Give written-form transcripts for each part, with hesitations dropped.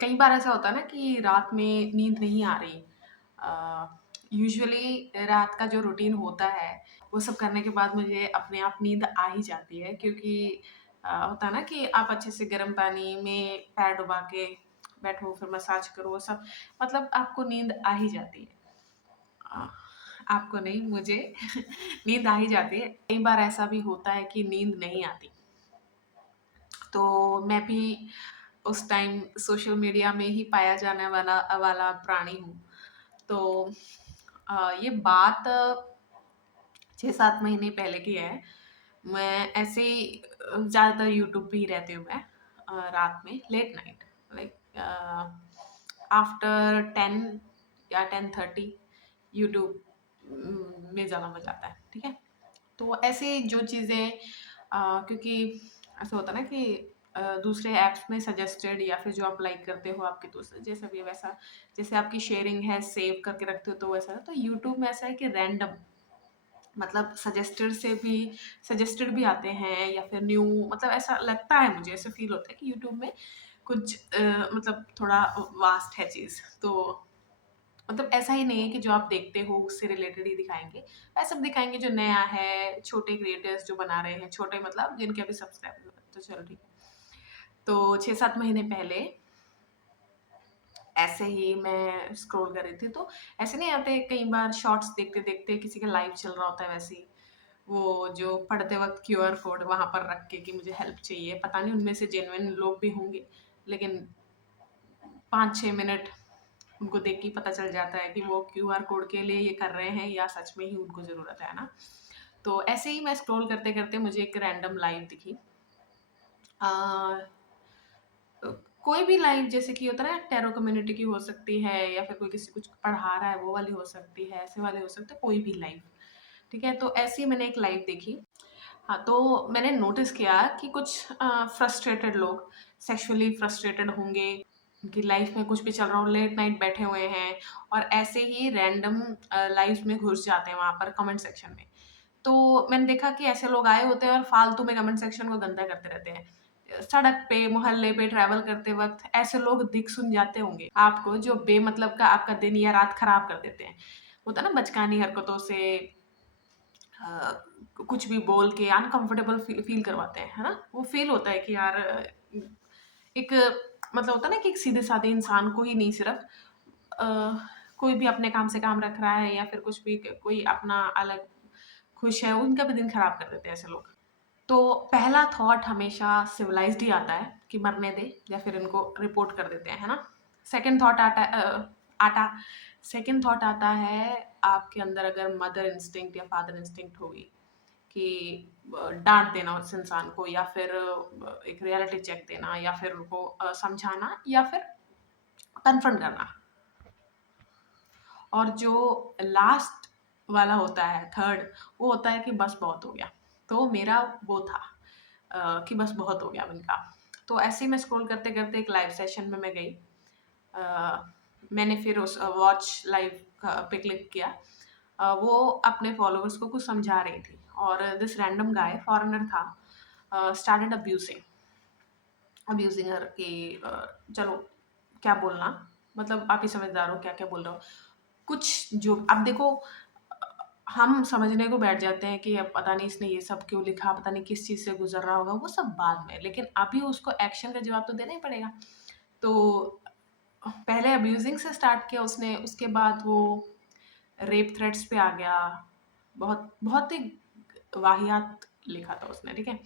कई बार ऐसा होता है ना कि रात में नींद नहीं आ रही। यूजुअली रात का जो रूटीन होता है, वो सब करने के बाद मुझे अपने आप नींद आ ही जाती है, क्योंकि होता है ना कि आप अच्छे से गर्म पानी में पैर डुबा के बैठो, फिर मसाज करो, वो सब मतलब आपको नींद आ ही जाती है। अ, आपको नहीं, मुझे नींद आ ही जाती है। कई बार ऐसा भी होता है कि नींद नहीं आती। तो मैं भी उस टाइम सोशल मीडिया में ही पाया जाने वाला वाला प्राणी हूँ। तो ये बात 6-7 महीने पहले की है। मैं ऐसे ही ज़्यादातर यूट्यूब पे ही रहती हूँ मैं, रात में लेट नाइट, लाइक आफ्टर 10 या 10:30 यूट्यूब में ज़्यादा मज़ा आता है, ठीक है? तो ऐसे जो चीज़ें क्योंकि ऐसा होता है ना कि दूसरे ऐप्स में सजेस्टेड या फिर जो आप लाइक करते हो आपके दोस्त जैसा भी है वैसा, जैसे आपकी शेयरिंग है, सेव करके रखते हो तो वैसा है। तो यूट्यूब में ऐसा है कि रैंडम मतलब सजेस्टेड भी आते हैं या फिर न्यू, मतलब ऐसा लगता है, मुझे ऐसा फ़ील होता है कि यूट्यूब में कुछ मतलब थोड़ा वास्ट है चीज़। तो मतलब ऐसा ही नहीं है कि जो आप देखते हो उससे रिलेटेड ही दिखाएँगे। ऐसा दिखाएँगे जो नया है, छोटे क्रिएटर्स जो बना रहे हैं, छोटे मतलब जिनके अभी सब्सक्राइबर, तो चलो ठीक है। तो 6-7 महीने पहले ऐसे ही मैं स्क्रॉल कर रही थी, तो ऐसे नहीं आते कई बार शॉर्ट्स देखते-देखते किसी का लाइव चल रहा होता है वैसे ही, वो जो पढ़ते वक़्त क्यूआर कोड वहाँ पर रख के कि मुझे हेल्प चाहिए, पता नहीं उनमें से जेन्युइन लोग भी होंगे, लेकिन 5-6 मिनट उनको देख के ही पता चल जाता है कि वो क्यूआर कोड के लिए ये कर रहे हैं या सच में ही उनको ज़रूरत है ना? तो ऐसे ही मैं स्क्रॉल करते-करते मुझे एक रैंडम लाइव दिखी। अ, अ, कोई भी लाइव जैसे कि होता है ना, टैरो कम्युनिटी की हो सकती है या फिर कोई किसी कुछ पढ़ा रहा है वो वाली हो सकती है, ऐसे वाले हो सकते हैं, कोई भी लाइव, ठीक है? तो ऐसे ही मैंने एक लाइव देखी। हाँ, तो मैंने नोटिस किया कि कुछ फ्रस्ट्रेटेड लोग सेक्सुअली फ्रस्ट्रेटेड होंगे, उनकी लाइफ में कुछ भी चल रहा हो, लेट नाइट बैठे हुए हैं और ऐसे ही रैंडम लाइव्स में घुस जाते हैं वहाँ पर कमेंट सेक्शन में। तो मैंने देखा कि ऐसे लोग आए होते हैं और फालतू में कमेंट सेक्शन को गंदा करते रहते हैं। सड़क पे, मोहल्ले पे ट्रैवल करते वक़्त ऐसे लोग दिख सुन जाते होंगे आपको, जो बेमतलब का आपका दिन या रात खराब कर देते हैं। होता है ना, बचकानी हरकतों से अ, कुछ भी बोल के अनकंफर्टेबल फ़ील करवाते हैं, है ना? वो फ़ील होता है कि यार एक मतलब होता है ना कि एक सीधे-साधे इंसान को ही नहीं, सिर्फ़ अ, कोई भी अपने काम से काम रख रहा है या फिर कुछ भी कोई अपना अलग खुश है, उनका भी दिन खराब कर देते हैं ऐसे लोग। तो पहला थॉट हमेशा सिविलाइज़्ड ही आता है कि मरने दे या फिर इनको रिपोर्ट कर देते हैं, है ना? सेकंड थॉट आटा सेकंड थॉट आता है आपके अंदर, अगर मदर इंस्टिंक्ट या फादर इंस्टिंक्ट होगी कि डाँट देना उस इंसान को या फिर एक रियलिटी चेक देना या फिर उनको समझाना या फिर कन्फ्रंट करना। और जो लास्ट वाला होता है, थर्ड, वो होता है कि बस बहुत हो गया। तो मेरा वो था कि बस बहुत हो गया मैंने कहा। तो ऐसे ही मैं स्क्रॉल करते-करते एक लाइव सेशन में मैं गई। मैंने फिर उस वॉच लाइव पे क्लिक किया। वो अपने फॉलोवर्स को कुछ समझा रही थी और दिस रैंडम गाय फॉरेनर था, स्टार्टेड अब्यूजिंग हर कि चलो क्या बोलना, मतलब आप ही समझदार हो क्या-क्या बोल रहे हो। कुछ जो अब देखो, हम समझने को बैठ जाते हैं कि अब पता नहीं इसने ये सब क्यों लिखा, पता नहीं किस चीज़ से गुज़र रहा होगा, वो सब बाद में। लेकिन अभी उसको एक्शन का जवाब तो देना ही पड़ेगा। तो पहले अब्यूज़िंग से स्टार्ट किया उसने, उसके बाद वो रेप थ्रेट्स पे आ गया। बहुत बहुत ही वाहियात लिखा था उसने, ठीक है?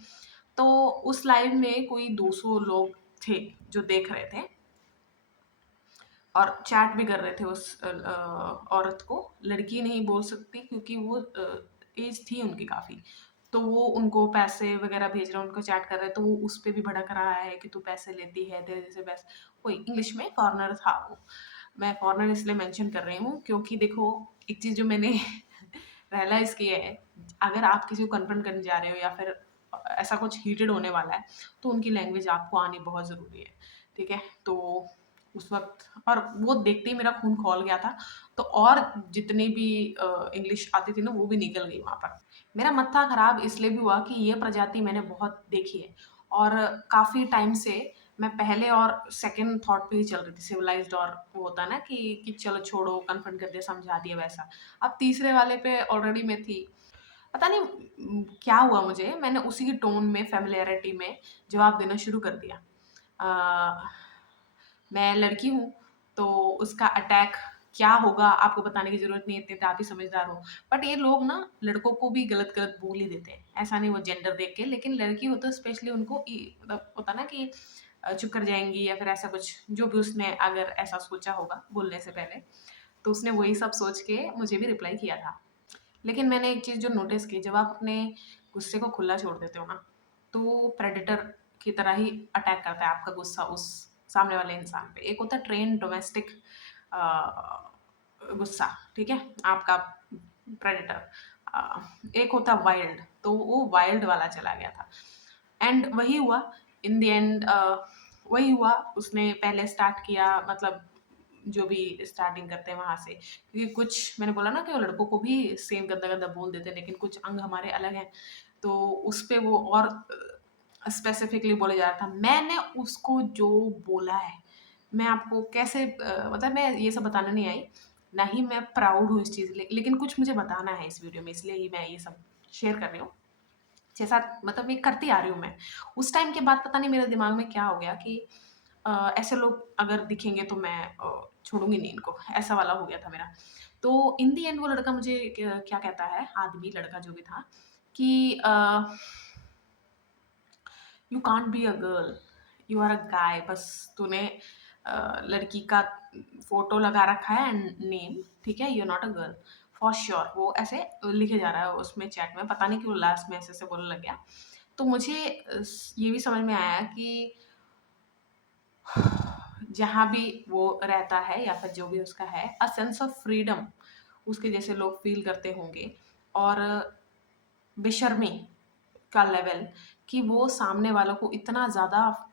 तो उस लाइव में कोई 200 लोग थे जो देख रहे थे और चैट भी कर रहे थे उस औरत को। लड़की नहीं बोल सकती क्योंकि वो एज थी उनकी काफ़ी। तो वो उनको पैसे वग़ैरह भेज रहे हैं, उनको चैट कर रहे हैं, तो वो उस पे भी भड़क रहा है कि तू पैसे लेती है, तेरे जैसे वही इंग्लिश में, फॉरेनर था वो। मैं फॉरेनर इसलिए मेंशन कर रही हूँ क्योंकि देखो, एक चीज़ जो मैंने रियलाइज़ की है, अगर आप किसी को कन्फ्रंट करने जा रहे हो या फिर ऐसा कुछ हीटेड होने वाला है, तो उनकी लैंग्वेज आपको आनी बहुत ज़रूरी है, ठीक है? तो उस वक़्त और वो देखते ही मेरा खून खौल गया था, तो और जितनी भी इंग्लिश आती थी ना, वो भी निकल गई वहाँ पर। मेरा मत्था खराब इसलिए भी हुआ कि ये प्रजाति मैंने बहुत देखी है और काफ़ी टाइम से मैं पहले और सेकंड थॉट पे ही चल रही थी, सिविलाइज्ड और वो होता है ना कि चलो छोड़ो, कन्फ्रंट कर दिया, समझा दिया वैसा। अब तीसरे वाले पे ऑलरेडी मैं थी। पता नहीं क्या हुआ मुझे, मैंने उसी की टोन में, फ़ैमिलियरिटी में जवाब देना शुरू कर दिया। अ, मैं लड़की हूँ, तो उसका अटैक क्या होगा आपको बताने की ज़रूरत नहीं है, इतने तो आप ही समझदार हो। बट ये लोग ना लड़कों को भी गलत-गलत बोल ही देते हैं। ऐसा नहीं वो जेंडर देख के, लेकिन लड़की हो तो स्पेशली उनको मतलब होता है ना कि चुप कर जाएँगी या फिर ऐसा कुछ, जो भी उसने अगर ऐसा सोचा होगा बोलने से पहले, तो उसने वही सब सोच के मुझे भी रिप्लाई किया था। लेकिन मैंने एक चीज़ जो नोटिस की, जब आप अपने गुस्से को खुला छोड़ देते हो ना, तो वो प्रेडेटर की तरह ही अटैक करता है आपका गुस्सा उस सामने वाले इंसान पे। एक होता है ट्रेन्ड डोमेस्टिक गुस्सा, ठीक है? आपका प्रेडेटर। एक होता है वाइल्ड, तो वो वाइल्ड वाला चला गया था। एंड वही हुआ इन द एंड, वही हुआ। उसने पहले स्टार्ट किया, मतलब जो भी स्टार्टिंग करते हैं वहाँ से, क्योंकि कुछ मैंने बोला ना कि वो लड़कों को भी सेम गंदा-गंदा बोल देते हैं, लेकिन कुछ अंग हमारे अलग हैं, तो उस पे वो और स्पेसिफिकली बोले जा रहा था। मैंने उसको जो बोला है, मैं आपको कैसे मतलब मैं ये सब बताने नहीं आई, ना ही मैं प्राउड हूँ इस चीज़ लेकिन कुछ मुझे बताना है इस वीडियो में, इसलिए ही मैं ये सब शेयर कर रही हूँ। 6-7 मतलब ये करती आ रही हूँ मैं। उस टाइम के बाद पता नहीं मेरे दिमाग में क्या हो गया कि ऐसे लोग अगर दिखेंगे तो मैं छोड़ूँगी नहीं इनको, ऐसा वाला हो गया था मेरा। तो इन द एंड वो लड़का मुझे क्या कहता है, आदमी, लड़का जो भी था, कि you can't be a girl, you are a guy. बस तूने लड़की का फ़ोटो लगा रखा है एंड नेम, ठीक है? You are not a girl for sure. वो ऐसे लिखे जा रहा है उसमें चैट में, पता नहीं क्यों लास्ट में ऐसे-ऐसे बोलने लग गया। तो मुझे ये भी समझ में आया कि जहाँ भी वो रहता है या फिर जो भी उसका है, अ सेंस ऑफ फ्रीडम उसके जैसे लोग फ़ील करते होंगे, और बेशर्मी का लेवल कि वो सामने वालों को इतना ज़्यादा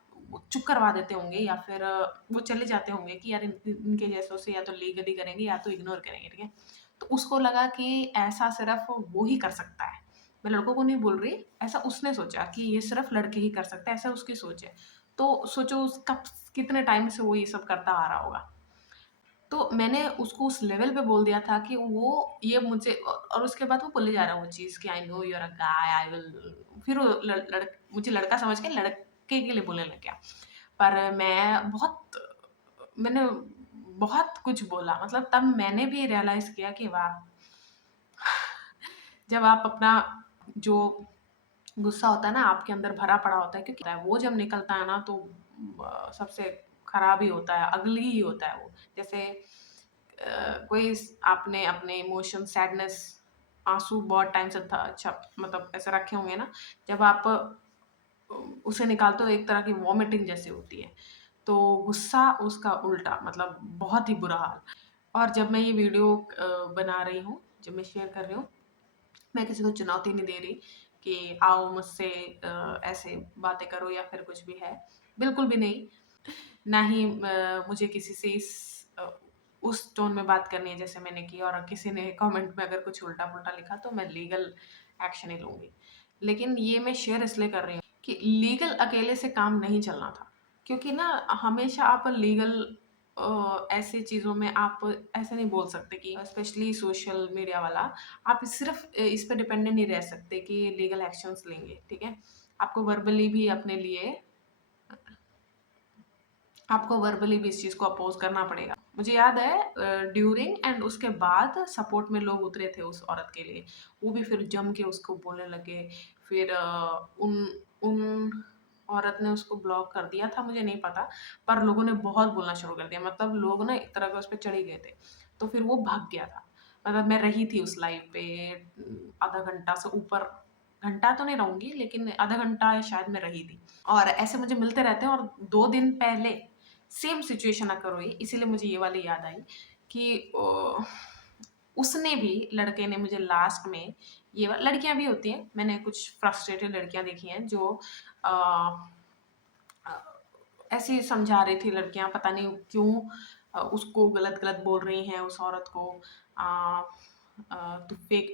चुप करवा देते होंगे, या फिर वो चले जाते होंगे कि यार इनके जैसों से या तो लीगली करेंगे या तो इग्नोर करेंगे, ठीक है? तो उसको लगा कि ऐसा सिर्फ़ वो ही कर सकता है। मैं लड़कों को नहीं बोल रही, ऐसा उसने सोचा कि ये सिर्फ़ लड़के ही कर सकते हैं, ऐसा उसकी सोच है। तो सोचो उसका कितने टाइम से वो ये सब करता आ रहा होगा। तो मैंने उसको उस लेवल पे बोल दिया था कि वो ये मुझे और उसके बाद वो बोले जा रहा है वो चीज़ कि I know you are a guy, I will, फिर वो मुझे लड़का समझ के लड़के के लिए बोलने लग गया। पर मैंने बहुत कुछ बोला, मतलब तब मैंने भी रियलाइज़ किया कि वाह! जब आप अपना जो गुस्सा होता है ना आपके अंदर भरा पड़ा होता है, क्योंकि वो जब निकलता है ना तो सबसे खराब ही होता है, अगली ही होता है वो। जैसे कोई आपने अपने इमोशन, सैडनेस, आंसू बहुत टाइम से था, अच्छा मतलब ऐसे रखे होंगे ना, जब आप उसे निकालते हो एक तरह की वॉमिटिंग जैसी होती है। तो गुस्सा उसका उल्टा, मतलब बहुत ही बुरा हाल। और जब मैं ये वीडियो बना रही हूँ, जब मैं शेयर कर रही हूँ, मैं किसी को चुनौती नहीं दे रही कि आओ मुझसे ऐसे बातें करो या फिर कुछ भी है, बिल्कुल भी नहीं। ना ही मुझे किसी से उस टोन में बात करनी है जैसे मैंने की, और किसी ने कमेंट में अगर कुछ उल्टा-पुल्टा लिखा तो मैं लीगल एक्शन ही लूँगी। लेकिन ये मैं शेयर इसलिए कर रही हूँ कि लीगल अकेले से काम नहीं चलना था। क्योंकि ना हमेशा आप लीगल ऐसी चीज़ों में आप ऐसे नहीं बोल सकते कि स्पेशली सोशल मीडिया वाला, आप सिर्फ़ इस पे डिपेंडेंट नहीं रह सकते कि लीगल एक्शंस लेंगे, ठीक है? आपको वर्बली भी अपने लिए आपको वर्बली भी इस चीज़ को अपोज़ करना पड़ेगा। मुझे याद है ड्यूरिंग एंड उसके बाद सपोर्ट में लोग उतरे थे उस औरत के लिए। वो भी फिर जम के उसको बोलने लगे। फिर उन उन औरत ने उसको ब्लॉक कर दिया था, मुझे नहीं पता, पर लोगों ने बहुत बोलना शुरू कर दिया। मतलब लोग ना एक तरह का उस पे चढ़ ही गए थे। तो फिर वो भाग गया था। मतलब मैं रही थी उस लाइव पे आधा घंटा से ऊपर, घंटा तो नहीं रहूँगी लेकिन आधा घंटा शायद मैं रही थी। और ऐसे मुझे मिलते रहते हैं, और 2 दिन पहले सेम सिचुएशन अकर हुई, इसीलिए मुझे ये वाली याद आई कि उसने भी, लड़के ने मुझे लास्ट में ये लड़कियां भी होती हैं, मैंने कुछ फ्रस्ट्रेटेड लड़कियां देखी हैं जो अ, अ, ऐसे ही समझा रही थी लड़कियां, पता नहीं क्यों उसको गलत गलत बोल रही हैं उस औरत को, अ, तो फेक,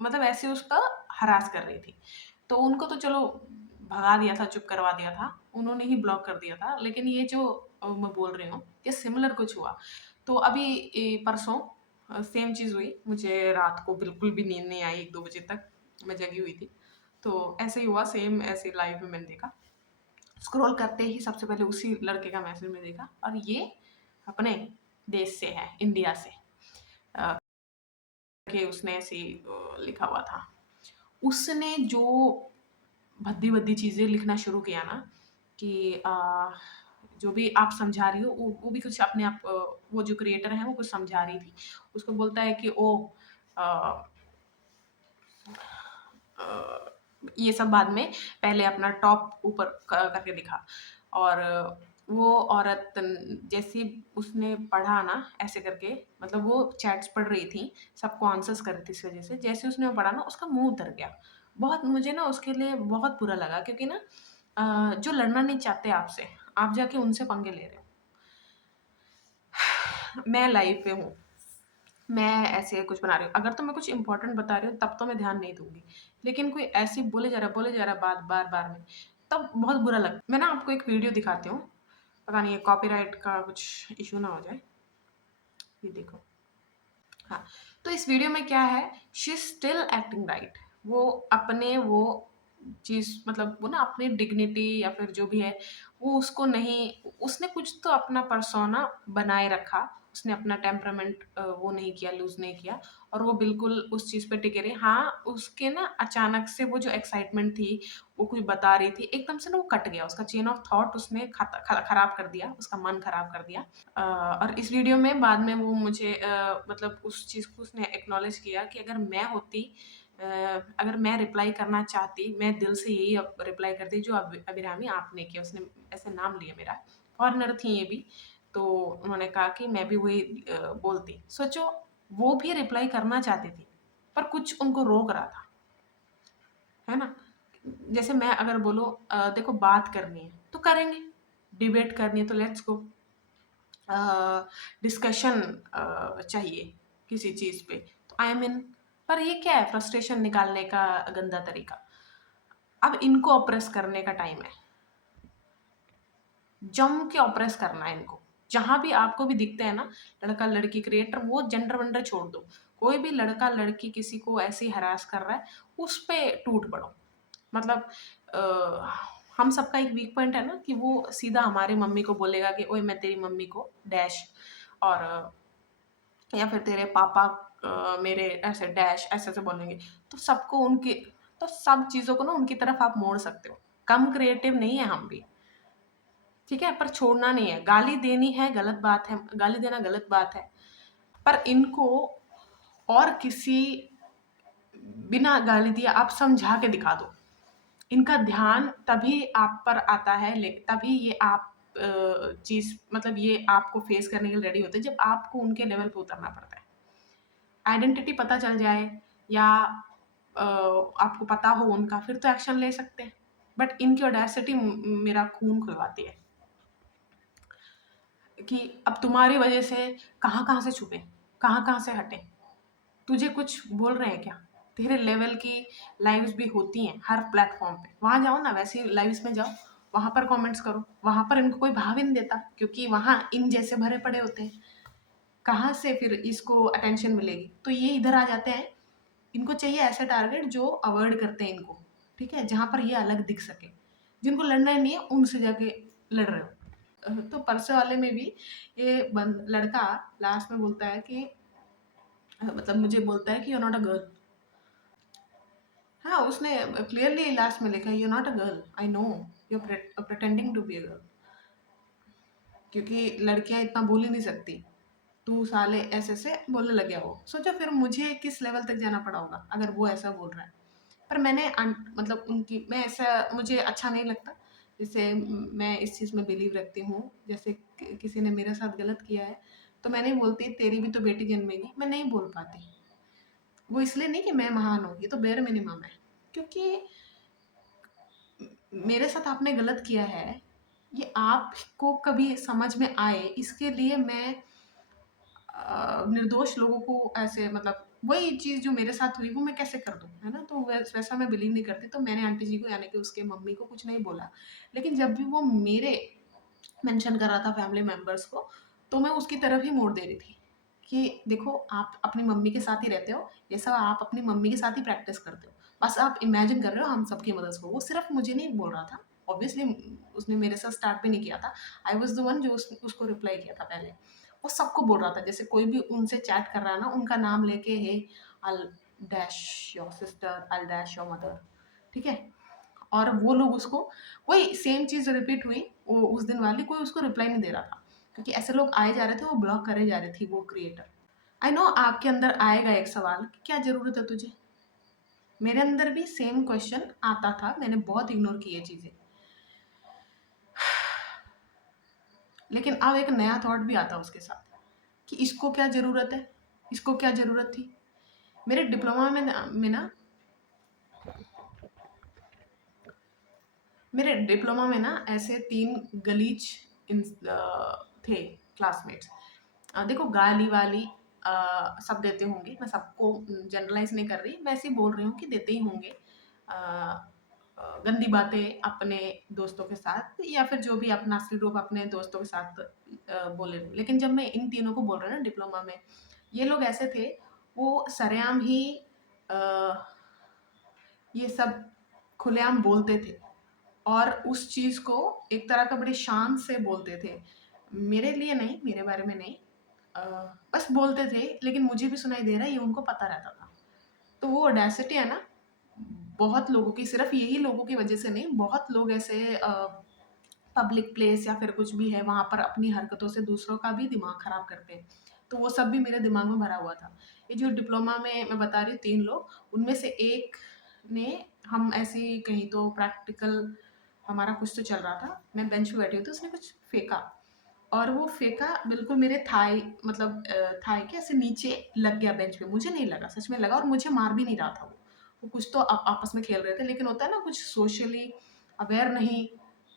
मतलब ऐसे उसका हरास कर रही थी। तो उनको तो चलो भगा दिया था, चुप करवा दिया था, उन्होंने ही ब्लॉक कर दिया था। लेकिन ये जो मैं बोल रही हूँ, ये सिमिलर कुछ हुआ। तो अभी परसों सेम चीज़ हुई। मुझे रात को बिल्कुल भी नींद नहीं आई, 1-2 बजे तक मैं जगी हुई थी। तो ऐसे ही हुआ, सेम ऐसे लाइव में मैंने देखा। स्क्रॉल करते ही सबसे पहले उसी लड़के का मैसेज में देखा, और ये अपने देश से है, इंडिया से। कि उसने ऐसे ही लिखा हुआ था। उसने जो भद्दी-भद्दी चीज़ें लिखना शुरू किया ना, कि जो भी आप समझा रही हो, वो भी कुछ अपने आप, वो जो क्रिएटर है वो कुछ समझा रही थी। उसको बोलता है कि अ, ये सब बाद में, पहले अपना टॉप ऊपर करके दिखा। और वो औरत जैसे उसने पढ़ा ना ऐसे करके, मतलब वो चैट्स पढ़ रही थी, सबको आंसर्स कर रही थी। इस वजह से जैसे उसने वो पढ़ा ना, उसका मुंह उतर गया। बहुत मुझे ना उसके लिए बहुत बुरा लगा, क्योंकि ना जो लड़ना नहीं चाहते आपसे, आप जाके उनसे पंगे ले रहे हो। मैं लाइव पे हूँ, मैं ऐसे कुछ बना रही हूँ, अगर तो मैं कुछ इंपॉर्टेंट बता रही हूँ तब तो मैं ध्यान नहीं दूंगी। लेकिन कोई ऐसी बोले जा रहा बात बार बार में, तब बहुत बुरा लगता। मैं ना आपको एक वीडियो दिखाती हूँ, पता नहीं ये कॉपीराइट का कुछ इशू ना हो जाए। ये देखो। हाँ, तो इस वीडियो में क्या है, शी स्टिल एक्टिंग राइट। वो अपने वो चीज़, मतलब वो ना अपनी डिग्निटी या फिर जो भी है, वो उसको नहीं, उसने कुछ तो अपना पर्सोना बनाए रखा। उसने अपना टेम्परामेंट वो नहीं किया, लूज़ नहीं किया, और वो बिल्कुल उस चीज़ पे टिके रही। हाँ, उसके ना अचानक से वो जो एक्साइटमेंट थी, वो कुछ बता रही थी, एकदम से ना वो कट गया, उसका चेन ऑफ थॉट उसने खराब कर दिया, उसका मन खराब कर दिया। और इस वीडियो में बाद में वो मुझे मतलब उस चीज़ को उसने एक्नॉलेज किया कि अगर मैं होती, अगर मैं रिप्लाई करना चाहती, मैं दिल से यही रिप्लाई करती जो अभिरामी आपने किया। उसने ऐसे नाम लिया मेरा, फॉरेनर थी ये भी। तो उन्होंने कहा कि मैं भी वही बोलती। सोचो, वो भी रिप्लाई करना चाहती थी, पर कुछ उनको रोक रहा था, है ना? जैसे मैं अगर बोलूँ देखो बात करनी है तो करेंगे, डिबेट करनी है तो लेट्स गो, डिस्कशन चाहिए किसी चीज़ पे, तो आई एम इन। पर ये क्या है, फ्रस्ट्रेशन निकालने का गंदा तरीका। अब इनको ऑप्रेस करने का टाइम है, जम के ऑप्रेस करना है इनको। जहाँ भी आपको भी दिखते हैं ना लड़का लड़की क्रिएटर, वो जेंडर वेंडर छोड़ दो। कोई भी लड़का लड़की किसी को ऐसे ही हरास कर रहा है, उस पे टूट पड़ो। मतलब अ, हम सबका एक वीक पॉइंट है ना, कि वो सीधा हमारी मम्मी को बोलेगा कि ओए मैं तेरी मम्मी को डैश, और या फिर तेरे पापा मेरे ऐसे डैश, ऐसे-ऐसे बोलेंगे। तो सबको उनकी, तो सब चीज़ों को ना उनकी तरफ आप मोड़ सकते हो। कम क्रिएटिव नहीं है हम भी, ठीक है? पर छोड़ना नहीं है। गाली देनी है गलत बात है, गाली देना गलत बात है। पर इनको और किसी बिना गाली दिए आप समझा के दिखा दो। इनका ध्यान तभी आप पर आता है, तभी ये आप चीज़, मतलब ये आपको फेस करने के लिए रेडी होते हैं जब आपको उनके लेवल पे उतरना पड़ता है। आइडेंटिटी पता चल जाए, या आपको पता हो उनका, फिर तो एक्शन ले सकते हैं। बट इनकी ऑडेसिटी मेरा खून खुलवाती है, कि अब तुम्हारी वजह से कहाँ-कहाँ से छुपे, कहाँ-कहाँ से हटे। तुझे कुछ बोल रहे हैं क्या? तेरे लेवल की लाइव्स भी होती हैं हर प्लेटफ़ॉर्म पे। वहाँ जाओ ना, वैसी लाइव्स में जाओ, वहाँ पर कमेंट्स करो। वहाँ पर इनको कोई भाव ही नहीं देता, क्योंकि वहाँ इन जैसे भरे पड़े होते हैं। कहाँ से फिर इसको अटेंशन मिलेगी? तो ये इधर आ जाते हैं। इनको चाहिए ऐसे टारगेट जो अवॉइड करते हैं इनको, ठीक है? जहाँ पर ये अलग दिख सके। जिनको लड़ना नहीं है, उनसे जाके लड़ रहे हो। तो परसों वाले में भी ये लड़का लास्ट में बोलता है कि मतलब मुझे बोलता है कि you are not a girl. हाँ, उसने क्लियरली लास्ट में लिखा है, you are not a girl, I know, you are pretending to be a girl. क्योंकि लड़कियां इतना बोल ही नहीं सकती, तू साले ऐसे ऐसे बोलने लगे हो। सोचो फिर मुझे किस लेवल तक जाना पड़ा होगा अगर वो ऐसा बोल रहा है। पर मैंने मतलब उनकी, मैं ऐसा, मुझे अच्छा नहीं लगता। जैसे मैं इस चीज़ में बिलीव रखती हूँ, जैसे किसी ने मेरे साथ गलत किया है तो मैं नहीं बोलती तेरी भी तो बेटी जन्मेगी, मैं नहीं बोल पाती। वो इसलिए नहीं कि मैं महान हूँ, ये तो बेर मिनिमम है। क्योंकि मेरे साथ आपने गलत किया है, ये आपको कभी समझ में आए, इसके लिए मैं निर्दोष लोगों को ऐसे मतलब वही चीज़ जो मेरे साथ हुई वो मैं कैसे कर दूँ, है ना? तो वैसा मैं बिलीव नहीं करती, तो मैंने आंटी जी को यानी कि उसके मम्मी को कुछ नहीं बोला। लेकिन जब भी वो मेरे मेंशन कर रहा था फैमिली मेंबर्स को, तो मैं उसकी तरफ ही मोड़ दे रही थी कि देखो आप अपनी मम्मी के साथ ही रहते हो, ये सब आप अपनी मम्मी के साथ ही प्रैक्टिस करते हो। बस आप इमेजिन कर रहे हो हम सबकी मदर्स को। वो सिर्फ़ मुझे नहीं बोल रहा था, ऑब्वियसली उसने मेरे साथ स्टार्ट भी नहीं किया था। आई वाज़ द वन जो उसको रिप्लाई किया था पहले। वो सबको बोल रहा था, जैसे कोई भी उनसे चैट कर रहा है ना, उनका नाम लेके hey I dash your sister, I dash your mother, ठीक है? और वो लोग उसको वही सेम चीज़ रिपीट हुई, वो उस दिन वाली कोई उसको रिप्लाई नहीं दे रहा था। क्योंकि ऐसे लोग आए जा रहे थे, वो ब्लॉक करे जा रही थी वो क्रिएटर। आई नो आपके अंदर आएगा एक सवाल कि क्या ज़रूरत है तुझे? मेरे अंदर भी सेम क्वेश्चन आता था, मैंने बहुत इग्नोर की ये चीज़ें। लेकिन अब एक नया थॉट भी आता उसके साथ कि इसको क्या ज़रूरत है? इसको क्या ज़रूरत थी? मेरे डिप्लोमा में ना मेरे डिप्लोमा में ना ऐसे 3 गलीच थे क्लासमेट्स। देखो गाली-वाली सब देते होंगे, मैं सबको जनरलाइज़ नहीं कर रही, मैं ऐसे ही बोल रही हूँ कि देते ही होंगे। अ गंदी बातें अपने दोस्तों के साथ या फिर जो भी अपना असली रूप अपने दोस्तों के साथ बोले। लेकिन जब मैं इन तीनों को बोल रही हूँ ना डिप्लोमा में, ये लोग ऐसे थे, वो सरेआम ही अ, ये सब खुलेआम बोलते थे। और उस चीज़ को एक तरह का बड़ी शान से बोलते थे। मेरे लिए नहीं, मेरे बारे में नहीं, अ, बस बोलते थे, लेकिन मुझे भी सुनाई दे रहा है, ये उनको पता रहता था। तो वो ऑडेसिटी है ना, बहुत लोगों की, सिर्फ़ यही लोगों की वज़ह से नहीं, बहुत लोग ऐसे पब्लिक प्लेस या फिर कुछ भी है, वहाँ पर अपनी हरकतों से दूसरों का भी दिमाग ख़राब करते हैं। तो वो सब भी मेरे दिमाग में भरा हुआ था। ये जो डिप्लोमा में मैं बता रही हूँ 3 लोग, उनमें से एक ने, हम ऐसे ही कहीं तो प्रैक्टिकल हमारा कुछ तो चल रहा था, मैं बेंच पे बैठी हुई थी, उसने कुछ फेंका और वो फेंका बिल्कुल मेरे थाई, मतलब थाई के ऐसे नीचे लग गया बेंच पे। मुझे नहीं लगा, सच में लगा, और मुझे मार भी नहीं रहा था वो। वो कुछ तो आपस में खेल रहे थे, लेकिन होता है ना कुछ सोशली अवेयर नहीं,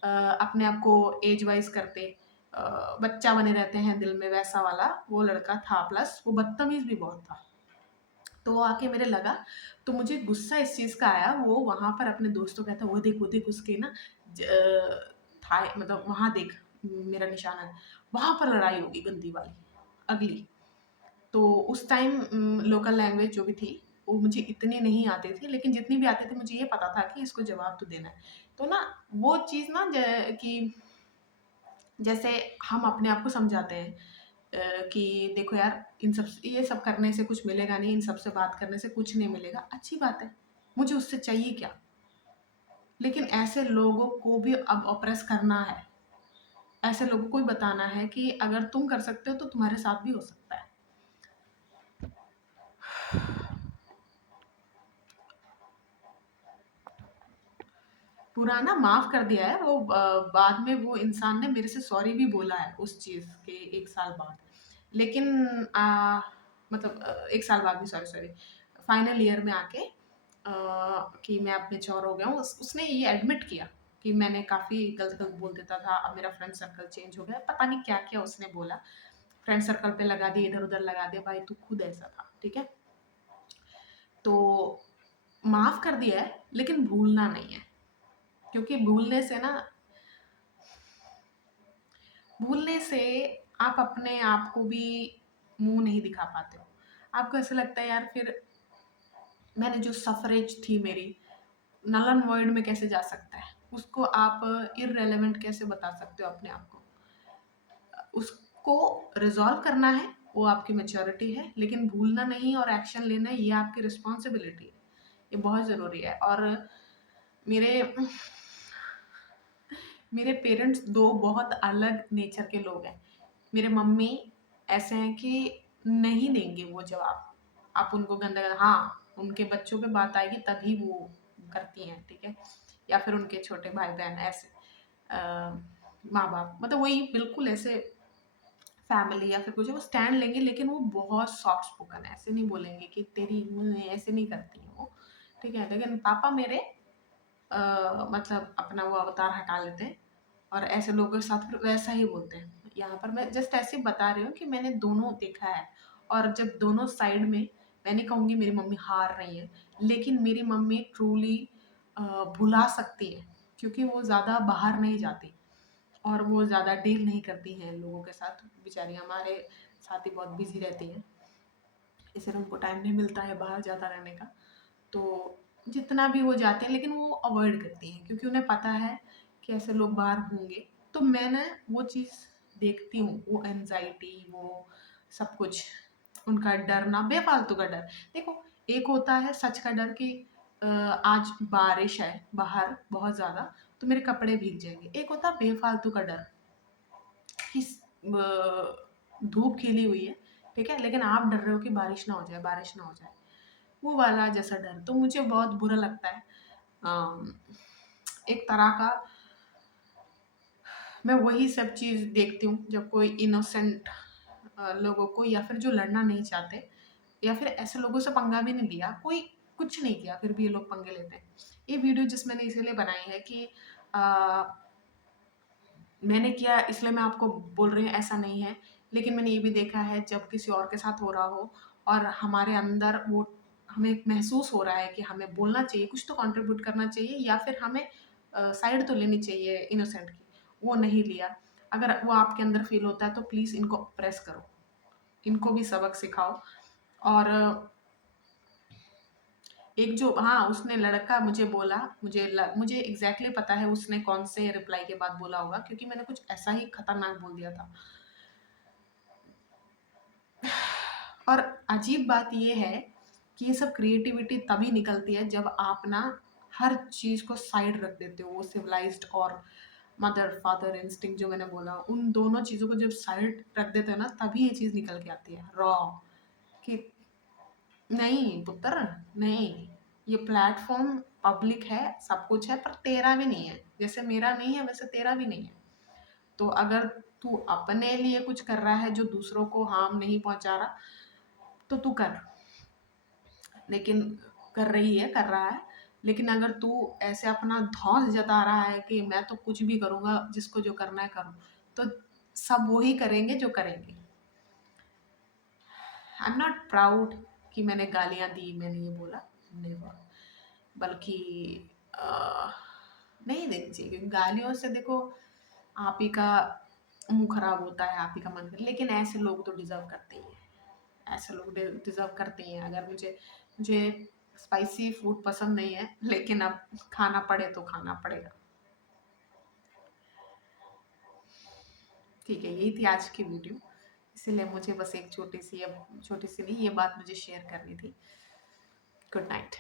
अपने आप को एज वाइज़ करते, बच्चा बने रहते हैं दिल में, वैसा वाला वो लड़का था, प्लस वो बदतमीज़ भी बहुत था। तो वो आके मेरे लगा, तो मुझे गुस्सा इस चीज़ का आया, वो वहाँ पर अपने दोस्त को कहता, वो देख उसके ना थाई, मतलब वहाँ देख मेरा निशाना है, वहाँ पर लड़ाई होगी गंदी वाली, अगली। तो उस टाइम लोकल लैंग्वेज जो भी थी, वो मुझे इतनी नहीं आती थी, लेकिन जितनी भी आती थी मुझे ये पता था कि इसको जवाब तो देना है। तो ना वो चीज़ ना कि जैसे हम अपने आप को समझाते हैं कि देखो यार, इन सब ये सब करने से कुछ मिलेगा नहीं, इन सब से बात करने से कुछ नहीं मिलेगा, अच्छी बात है, मुझे उससे चाहिए क्या? लेकिन ऐसे लोगों को भी अब ऑप्रेस करना है, ऐसे लोगों को भी बताना है कि अगर तुम कर सकते हो तो तुम्हारे साथ भी हो सकता है। पुराना माफ़ कर दिया है, वो बाद में वो इंसान ने मेरे से सॉरी भी बोला है उस चीज़ के 1 साल बाद। लेकिन मतलब 1 साल बाद भी, सॉरी, फाइनल ईयर में आके कि मैं अब मैच्योर हो गया हूँ, उसने ये एडमिट किया कि मैंने काफ़ी गलत-गलत बोल देता था, अब मेरा फ्रेंड सर्कल चेंज हो गया, पता नहीं क्या-क्या उसने बोला। फ्रेंड सर्कल पे लगा दिए, इधर-उधर लगा दिए, भाई तू खुद ऐसा था, ठीक है? तो माफ़ कर दिया है, लेकिन भूलना नहीं है, क्योंकि भूलने से आप अपने आप को भी मुँह नहीं दिखा पाते हो। आपको ऐसा लगता है यार, फिर मैंने जो सफ़रेज थी मेरी, नल एंड वॉइड में कैसे जा सकता है? उसको आप इर्रेलेवेंट कैसे बता सकते हो अपने आप को? उसको रिज़ॉल्व करना है, वो आपकी मैच्योरिटी है, लेकिन भूलना नहीं और एक्शन लेना, ये आपकी रिस्पॉन्सिबिलिटी है। ये बहुत ज़रूरी है। और मेरे मेरे पेरेंट्स 2 बहुत अलग नेचर के लोग हैं। मेरे मम्मी ऐसे हैं कि नहीं देंगे वो जवाब। आप उनको गंदा, हाँ, उनके बच्चों पे बात आएगी तभी वो करती हैं, ठीक है? या फिर उनके छोटे भाई-बहन ऐसे, माँ-बाप, मतलब वही बिल्कुल ऐसे फैमिली या फिर कुछ, वो स्टैंड लेंगे, लेकिन वो बहुत सॉफ्ट स्पोकन है, ऐसे नहीं बोलेंगे कि तेरी ऐसे नहीं करती हैं वो, ठीक है? लेकिन पापा मेरे मतलब अपना वो अवतार हटा लेते हैं और ऐसे लोगों के साथ फिर वैसा ही बोलते हैं। यहाँ पर मैं जस्ट ऐसे ही बता रही हूँ कि मैंने दोनों देखा है, और जब दोनों साइड में मैं नहीं कहूँगी मेरी मम्मी हार रही है, लेकिन मेरी मम्मी ट्रूली भुला सकती है, क्योंकि वो ज़्यादा बाहर नहीं जाती और वो ज़्यादा डील नहीं करती हैं लोगों के साथ। बेचारी हमारे साथ ही बहुत बिजी रहती हैं, इसलिए उनको टाइम नहीं मिलता है बाहर ज़्यादा रहने का। तो जितना भी वो जाते हैं, लेकिन वो अवॉइड करती हैं, क्योंकि उन्हें पता है कि ऐसे लोग बाहर होंगे। तो मैं ना वो चीज़ देखती हूँ, वो एनजाइटी, वो सब कुछ, उनका डरना, बेफालतू का डर। देखो, एक होता है सच का डर कि आज बारिश है बाहर बहुत ज़्यादा, तो मेरे कपड़े भीग जाएंगे। एक होता है बेफालतू का डर कि धूप खिली हुई है, ठीक है, लेकिन आप डर रहे हो कि बारिश ना हो जाए, बारिश ना हो जाए, वो वाला जैसा डर तो मुझे बहुत बुरा लगता है। अम, एक तरह का मैं वही सब चीज़ देखती हूँ जब कोई इनोसेंट लोगों को, या फिर जो लड़ना नहीं चाहते, या फिर ऐसे लोगों से पंगा भी नहीं लिया, कोई कुछ नहीं किया, फिर भी ये लोग पंगे लेते हैं। ये वीडियो जिस मैंने इसीलिए बनाई है कि आ, मैंने किया इसलिए मैं आपको बोल रही हूँ, ऐसा नहीं है। लेकिन मैंने ये भी देखा है जब किसी और के साथ हो रहा हो और हमारे अंदर वो, हमें एक महसूस हो रहा है कि हमें बोलना चाहिए, कुछ तो कंट्रीब्यूट करना चाहिए, या फिर हमें साइड तो लेनी चाहिए इनोसेंट की, वो नहीं लिया। अगर वो आपके अंदर फील होता है तो प्लीज़ इनको प्रेस करो, इनको भी सबक सिखाओ। और एक जो, हाँ, उसने लड़का मुझे बोला, मुझे एग्जैक्टली पता है उसने कौन से रिप्लाई के बाद बोला होगा, क्योंकि मैंने कुछ ऐसा ही खतरनाक बोल दिया था। और अजीब बात ये है कि ये सब क्रिएटिविटी तभी निकलती है जब आप ना हर चीज़ को साइड रख देते हो। वो सिविलाइज्ड और मदर फादर इंस्टिंक्ट जो मैंने बोला, उन दोनों चीज़ों को जब साइड रख देते हो ना, तभी ये चीज़ निकल के आती है रॉ, कि नहीं पुत्र, नहीं, ये प्लेटफॉर्म पब्लिक है, सब कुछ है, पर तेरा भी नहीं है। जैसे मेरा नहीं है वैसे तेरा भी नहीं है। तो अगर तू अपने लिए कुछ कर रहा है जो दूसरों को हार्म नहीं पहुंचा रहा, तो तू कर, लेकिन कर रही है, कर रहा है। लेकिन अगर तू ऐसे अपना धौंस जता रहा है कि मैं तो कुछ भी करूँगा, जिसको जो करना है करूँ, तो सब वही करेंगे जो करेंगे। आई एम नॉट प्राउड कि मैंने गालियाँ दी, मैंने ये बोला, नेवर। बल्कि अ, नहीं देनी चाहिए, क्योंकि गालियों से देखो आप ही का मुंह खराब होता है, आप ही का मन कर, लेकिन ऐसे लोग तो डिजर्व करते ही हैं, ऐसे लोग डिजर्व करते ही हैं। अगर मुझे स्पाइसी फूड पसंद नहीं है, लेकिन अब खाना पड़े तो खाना पड़ेगा। ठीक है, यही थी आज की वीडियो, इसीलिए मुझे बस एक छोटी सी, अब छोटी सी नहीं, ये बात मुझे शेयर करनी थी। Good night.